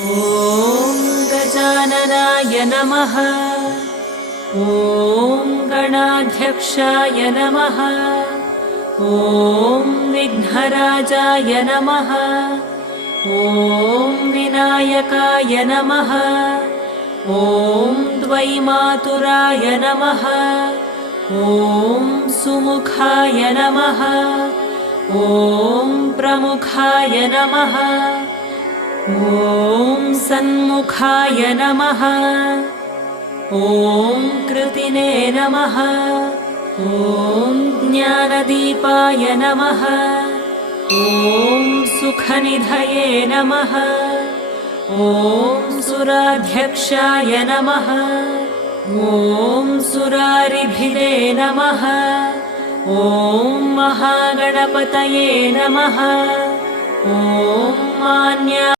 ॐ गजाननाय नमः। ॐ गणाध्यक्षाय नमः। ॐ विघ्नराजाय नमः। ॐ विनायकाय नमः। ॐ द्वैमातुराय नमः। ॐ सुमुखाय नमः। ॐ प्रमुखाय नमः। ॐ सन्मुखाय नमः। ॐ कृतिने नमः। ॐ ज्ञानदीपाय नमः। ॐ सुखनिधये नमः। ॐ सुराध्यक्षाय नमः। ॐ सुरारिभिरे नमः। ॐ महागणपतये नमः। ॐ मान्या